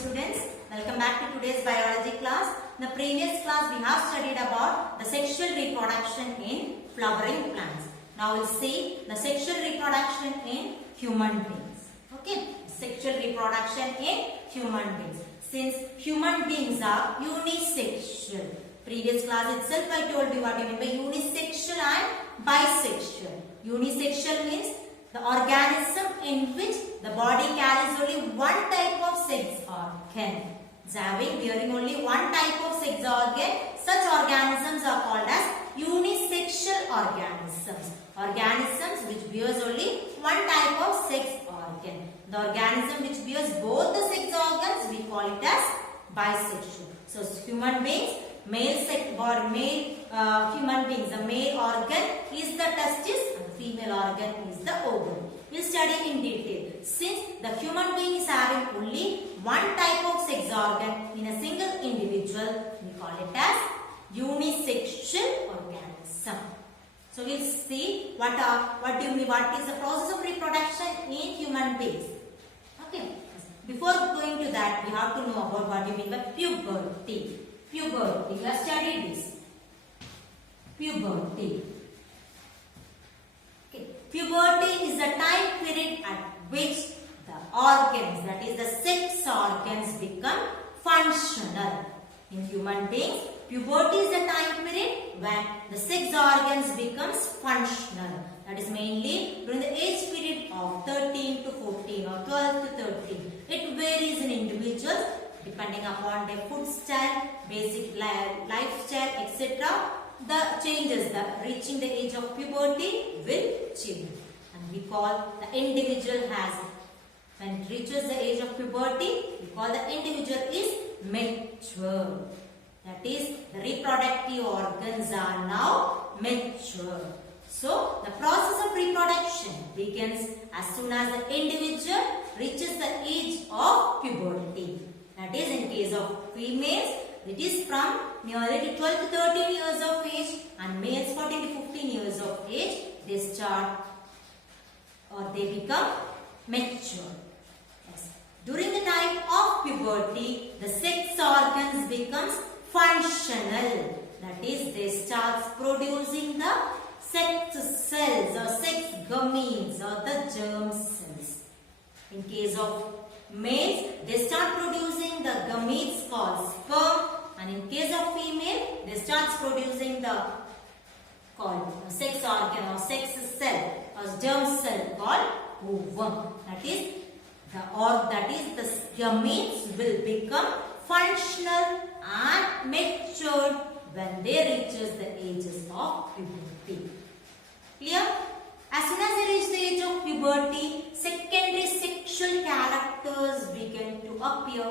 students, welcome back to today's biology class. In the previous class we have studied about the sexual reproduction in flowering plants. Now we'll see the sexual reproduction in human beings. Okay, sexual reproduction in human beings. Since human beings are unisexual, previous class itself I told you what you mean by unisexual and bisexual. Unisexual means the organism in which the body carries only one type of sex organ. It's bearing only one type of sex organ. Such organisms are called as unisexual organisms. Organisms which bears only one type of sex organ. The organism which bears both the sex organs, we call it as bisexual. So human beings, human beings, the male organ is the testis and the female organ is the ovum. We'll study in detail. Since the human being is having only one type of sex organ in a single individual, we call it as unisexual organism. So we'll see what is the process of reproduction in human beings. Okay. Before going to that, we have to know about what you mean by puberty. Puberty. We have studied this. Puberty. Okay. Puberty is the time period at which the organs, that is the sex organs, become functional. In human beings, puberty is the time period when the sex organs becomes functional. That is mainly during the age period of 13 to 14 or 12 to 13. It varies in individuals depending upon their food style, basic lifestyle, etc. The changes that reaching the age of puberty will change. And we call the individual has, when it reaches the age of puberty, we call the individual is mature. That is, the reproductive organs are now mature. So, the process of reproduction begins as soon as the individual reaches the age of puberty. That is, in case of females, it is from nearly 12 to 13 years of age, and males 14 to 15 years of age, they start or they become mature. Yes. During the time of puberty, the sex organs becomes functional. That is, they start producing the sex cells or sex gametes or the germ cells. In case of males, they start producing the gametes called sperm, and in case of female, they start producing the called sex organ or sex cell or germ cell called ovum. That is, the gametes will become functional and matured when they reaches the ages of puberty. Clear? As soon as they reach the age of puberty, secondary sexual characters begin to appear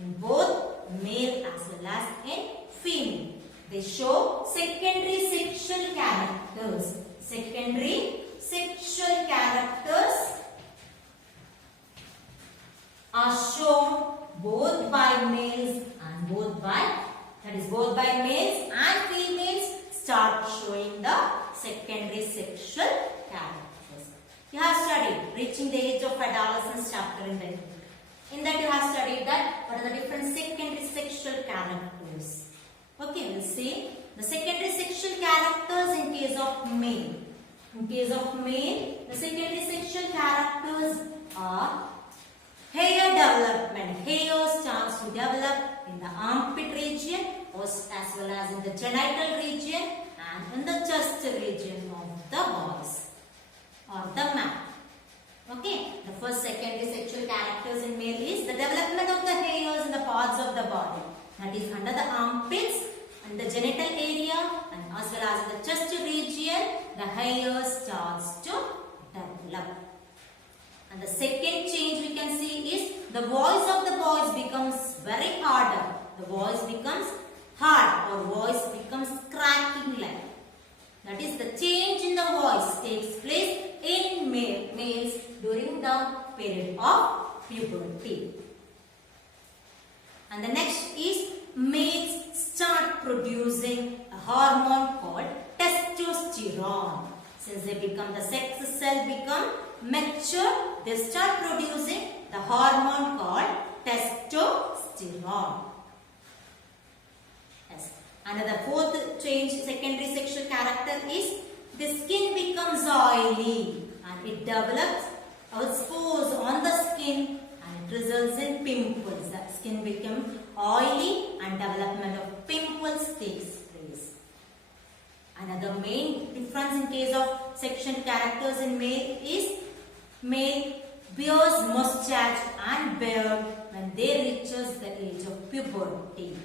in both male as well as in female. They show secondary sexual characters. Secondary sexual characters are shown both by males and both by males and females start showing the secondary sexual characters. You have studied reaching the age of adolescence chapter in that. In that you have studied that what are the different secondary sexual characters. Okay, we'll see the secondary sexual characters in case of male. In case of male, the secondary sexual characters are hair development. Hair starts to develop in the armpit region as well as in the genital region and in the chest region of the boys or the man. Okay, the first secondary sexual characters in male is the development of the hairs in the parts of the body. That is under the armpits and the genital area and as well as the chest region, the hair starts to develop. And the second change we can see is the voice of the boys becomes very harder. The voice becomes hard or voice becomes cracking like. That is, the change in the voice takes place in males during the period of puberty. And the next is males start producing a hormone called testosterone. Since they become the sex cell become mature, they start producing the hormone called testosterone. testosterone. Yes. Another fourth change, secondary sexual character is the skin becomes oily and it develops or spores on the skin and it results in pimples. The skin becomes oily and development of pimples takes place. Another main difference in case of sexual characters in male is male bears mustache and beard when they reaches the age of puberty.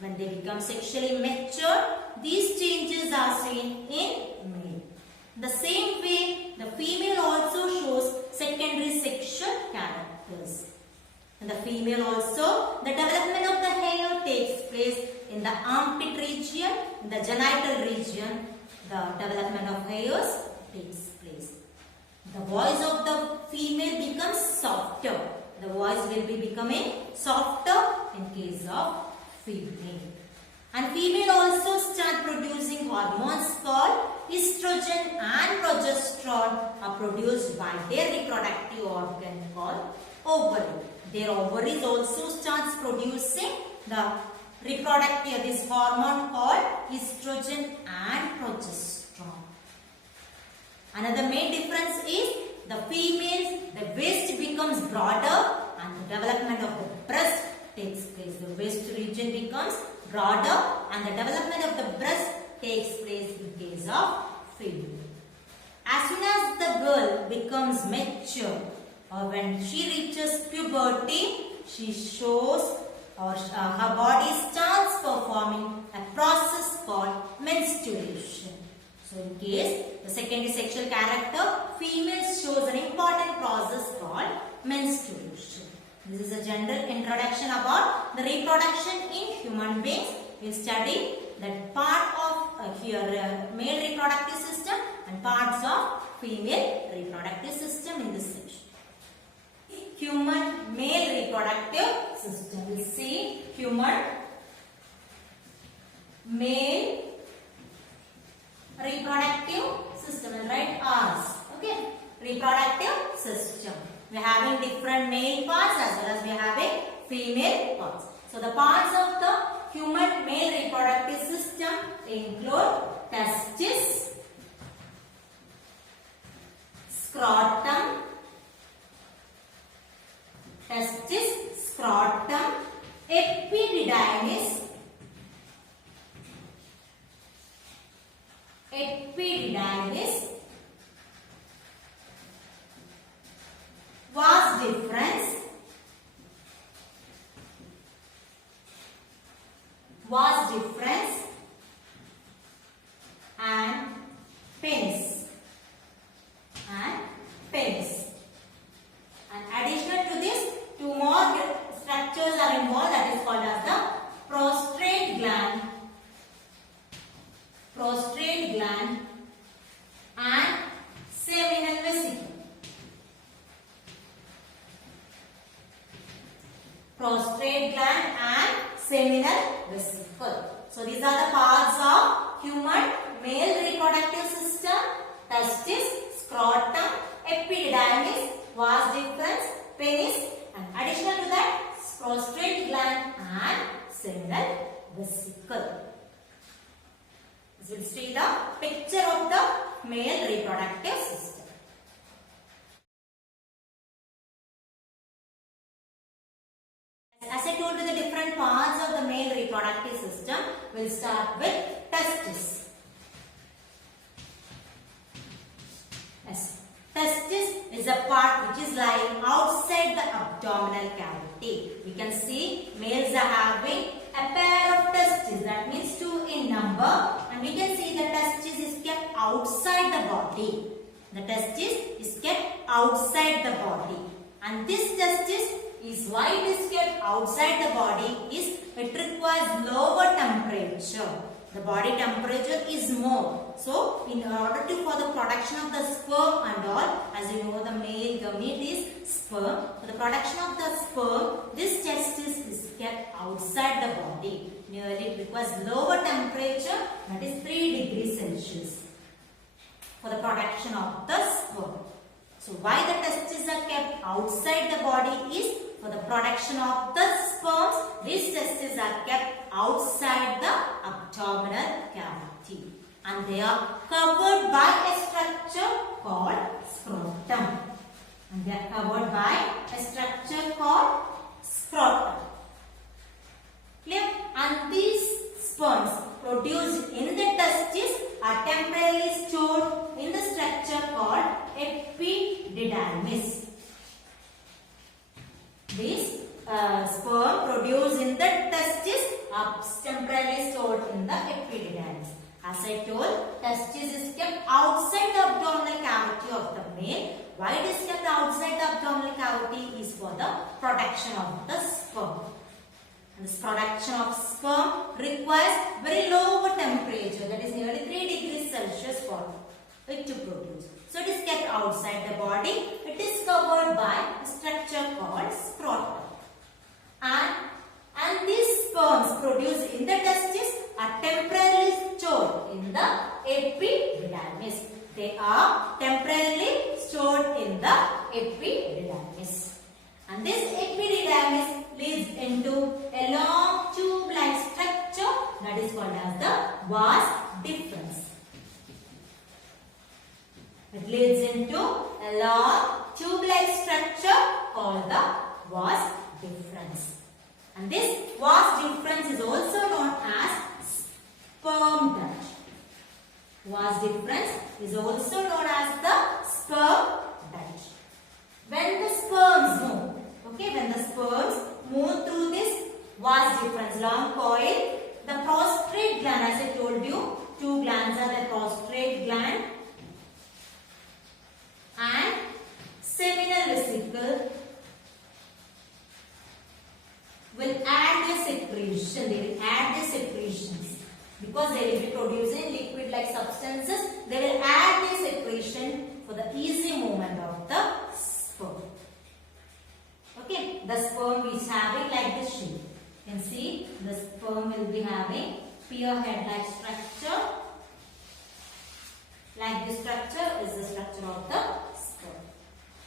When they become sexually mature, these changes are seen in male. The same way, the female also shows secondary sexual characters. In the female also, the development of the hair takes place in the armpit region, in the genital region, the development of hairs takes place. The voice of the female becomes softer. The voice will be becoming softer in case of female. And female also start producing hormones called estrogen and progesterone are produced by their reproductive organ called ovary. Their ovaries also starts producing the reproductive, this hormone called estrogen and progesterone. Another main difference is the females, the waist becomes broader and the development of the breast takes place. The waist region becomes broader and the development of the breast takes place in case of female. As soon as the girl becomes mature or when she reaches puberty, she shows or her body starts performing a process called menstruation. So in case the secondary sexual character, female shows an important process called menstruation. This is a general introduction about the reproduction in human beings. We study that part of male reproductive system and parts of female reproductive system in this section. Human male reproductive system. We see human male reproductive system. We'll write R's. Okay. Reproductive system. We are having different male parts as well as we are having female parts. So the parts of the human male reproductive system include testis, scrotum, epididymis, vas deferens, and penis. And additional to this, two more structures are involved, that is called as the prostate gland and seminal vesicle. Prostate gland and seminal vesicle. So these are the parts of human male reproductive system: testis, scrotum, epididymis, vas deferens, penis, and additional to that, prostate gland and seminal vesicle. This will see the picture of the male reproductive system. As I told you, the different parts of the male reproductive system, we'll start with testis. Yes. Testis is a part which is lying outside the abdominal cavity. We can see males are having a pair of testes, that means 2 in number, and we can see the testis is kept outside the body. The testis is kept outside the body, and this testis is why it is kept outside the body is it requires lower temperature. The body temperature is more. So, in order for the production of the sperm and all, as you know, the male gamete is sperm. For the production of the sperm, this testis is kept outside the body. Nearly it requires lower temperature, that is 3 degrees Celsius, for the production of the sperm. So, why the testes are kept outside the body is for the production of the sperms, these testes are kept outside the abdominal cavity and they are covered by a structure called scrotum. And they are covered by a structure called scrotum. Clear? And these sperms produced in the testes are temporarily stored in the structure called epididymis. These sperm produced in the testes are temporarily stored in the epididymis. As I told, testis is kept outside the abdominal cavity of the male. Why it is kept outside the abdominal cavity is for the protection of the sperm. And this production of sperm requires very low temperature, that is nearly 3 degrees Celsius for it to produce. So it is kept outside the body. It is covered by a structure called scrotum. And these sperms produced in the testes are temporarily stored in the epididymis. They are temporarily stored in the epididymis. And this epididymis leads into a long tube-like structure that is called as the vas deferens. It leads into a long tube-like structure called the vas deferens. And this vas deferens is also known as sperm duct. Vas deferens is also known as the sperm duct. When the sperms move, when the sperms move through this vas deferens long coil, the prostrate gland, as I told you, two glands are the prostrate gland and seminal vesicle, will add their secretion. They will add their secretions because they will be producing liquid-like substances. They will add their secretion for the easy movement of the sperm. Okay, the sperm is having like this shape. You can see the sperm will be having spearhead-like structure. Like this structure is the structure of the sperm.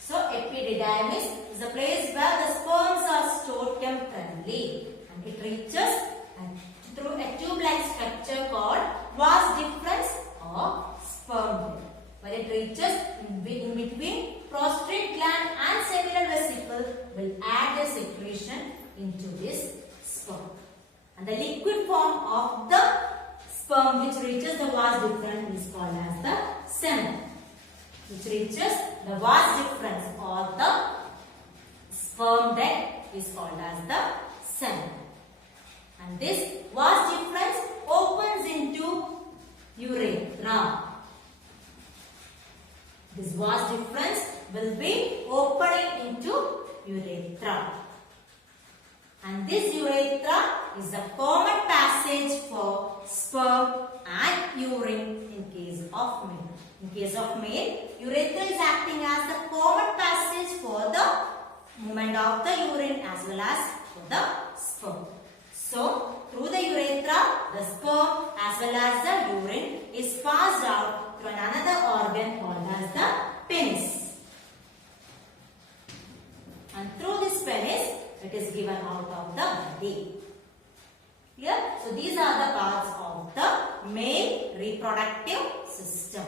So epididymis is the place where the sperms are stored temporarily, and it reaches through a tube-like structure called vas deferens or sperm duct, where it reaches in between prostrate gland and seminal vesicle will add the secretion into this sperm. And the liquid form of the sperm which reaches the vas deferens is called as the semen. Which reaches the vas deferens or the sperm duct is called as the semen. And this vas deferens opens into urethra. This vas deferens will be opening into urethra. And this urethra is the common passage for sperm and urine in case of male. In case of male, urethra is acting as the common passage for the movement of the urine as well as for the sperm. So, through the urethra, the sperm as well as the urine is passed out through another organ called as the penis. And through this penis, it is given out of the body. Clear? So, these are the parts of the male reproductive system.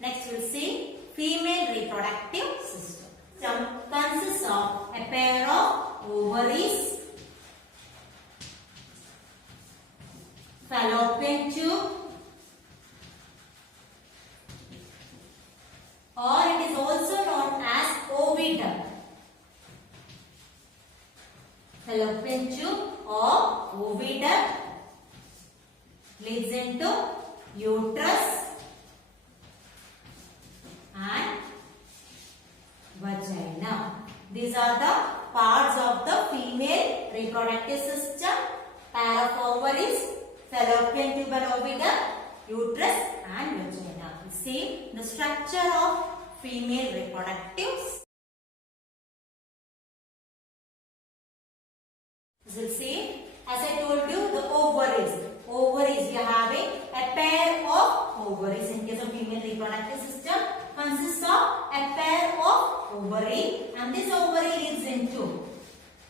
Next, we will see female reproductive system. Consists of a pair of ovaries, fallopian tube, or it is also known as oviduct. Fallopian tube or oviduct leads into uterus and vagina. These are the parts of the female reproductive system. Pair of ovaries, fallopian tube and oviduct, uterus and vagina. See the structure of female reproductive system. You see, as I told you, the ovaries. Ovaries, we are having a pair of ovaries in case of female reproductive system. consists of a pair of ovary, and this ovary leads into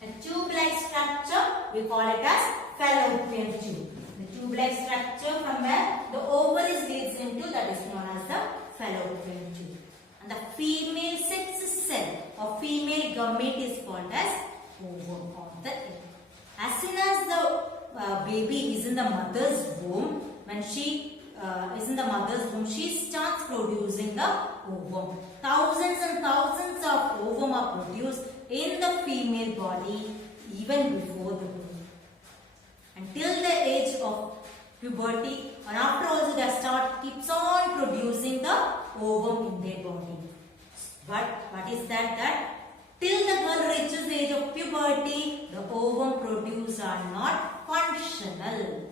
a tube-like structure. We call it as fallopian tube. The tube-like structure from where the ovaries leads into, that is known as the fallopian tube. And the female sex cell or female gamete is called as ovum of the egg. As soon as the baby is in the mother's womb, when she is in the mother's womb, she starts producing the ovum. Thousands and thousands of ovum are produced in the female body even before the birth. Until the age of puberty, and after also they keeps on producing the ovum in their body. But what is that? That till the girl reaches the age of puberty, the ovum produced are not functional.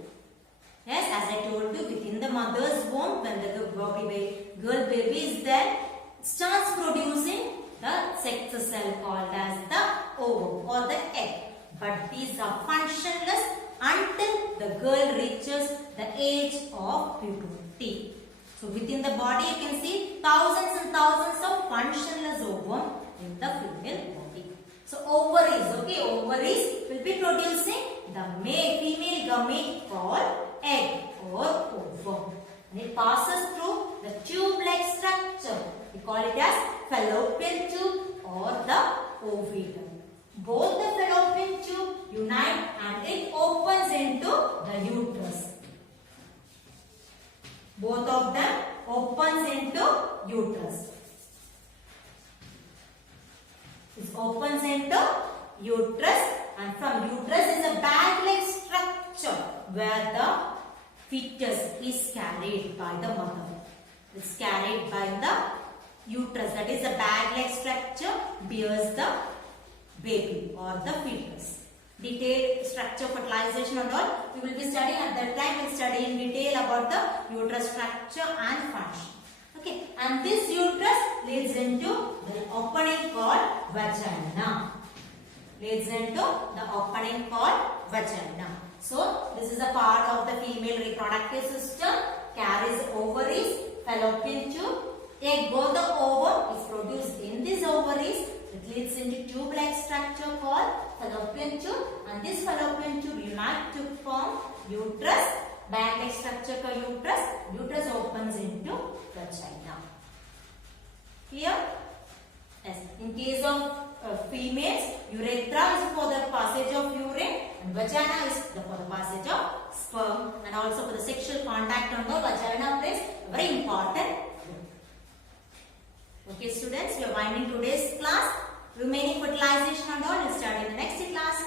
Yes, as I told you, within the mother's womb, when the girl baby is there, starts producing the sex cell called as the ovum or the egg. But these are functionless until the girl reaches the age of puberty. So within the body you can see thousands and thousands of functionless ovum in the female body. So ovaries, okay, ovaries will be producing the female gamete called egg or ovum. And it passes through the tube-like structure. We call it as fallopian tube or the ovidum. Both the fallopian tube unite and it opens into the uterus. Both of them opens into uterus. It opens into uterus, and from uterus is a bag-like structure where the fetus is carried by the mother. It's carried by the uterus. That is a bag-like structure bears the baby or the fetus. Detailed structure, fertilization and all we will be studying at that time. We'll study in detail about the uterus structure and function. Okay, and this uterus leads into the opening called vagina. Leads into the opening called vagina. So this is a part of the female reproductive system. Carries ovaries, fallopian tube. Egg, both the ovum is produced in these ovaries. It leads into tube-like structure called fallopian tube, and this fallopian tube unite to form uterus. Bag-like structure called uterus. Uterus opens into vagina. Clear? Yes. In case of females, urethra is for the passage of urine, and vagina is for the passage of sperm, and also for the sexual contact and all. Vagina plays a very important role. Okay, students, we are winding today's class. Remaining fertilization and all will start in the next class.